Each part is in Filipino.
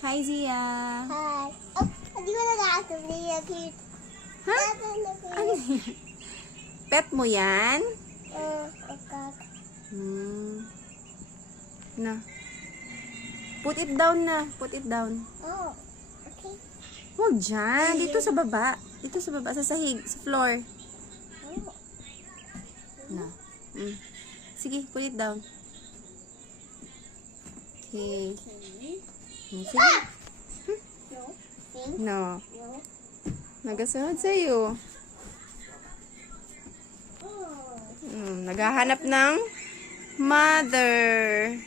Hi, Zia. Hi. Oh, hindi ko nag-aasam niya. Cute. Ha? Ano yan? Pet mo yan? Okay. Na. Put it down na. Put it down. Oh, okay. Huwag dyan. Dito sa baba. Dito sa baba. Sa sahig. Sa floor. Oh. Na. Sige, put it down. Okay. Sige. No. See? No. No. Nagasunod sa'yo. Oh. Naghahanap ng mother.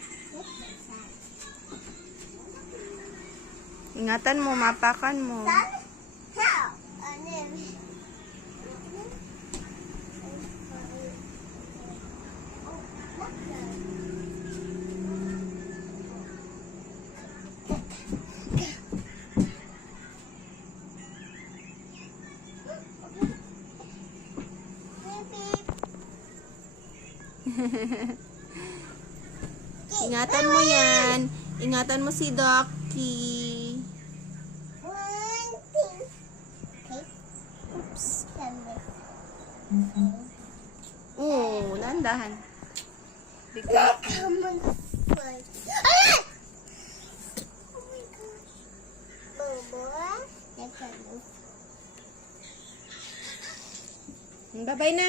Ingatan mo, mapakan mo. How? Ingatan mo yan. Ingatan mo si Ducky. One thing. Okay. Oops. Sandwich. Oo, nandahan. Bigla. Come on, foot. Ayan! Oh my gosh. Bobo. Bye-bye na.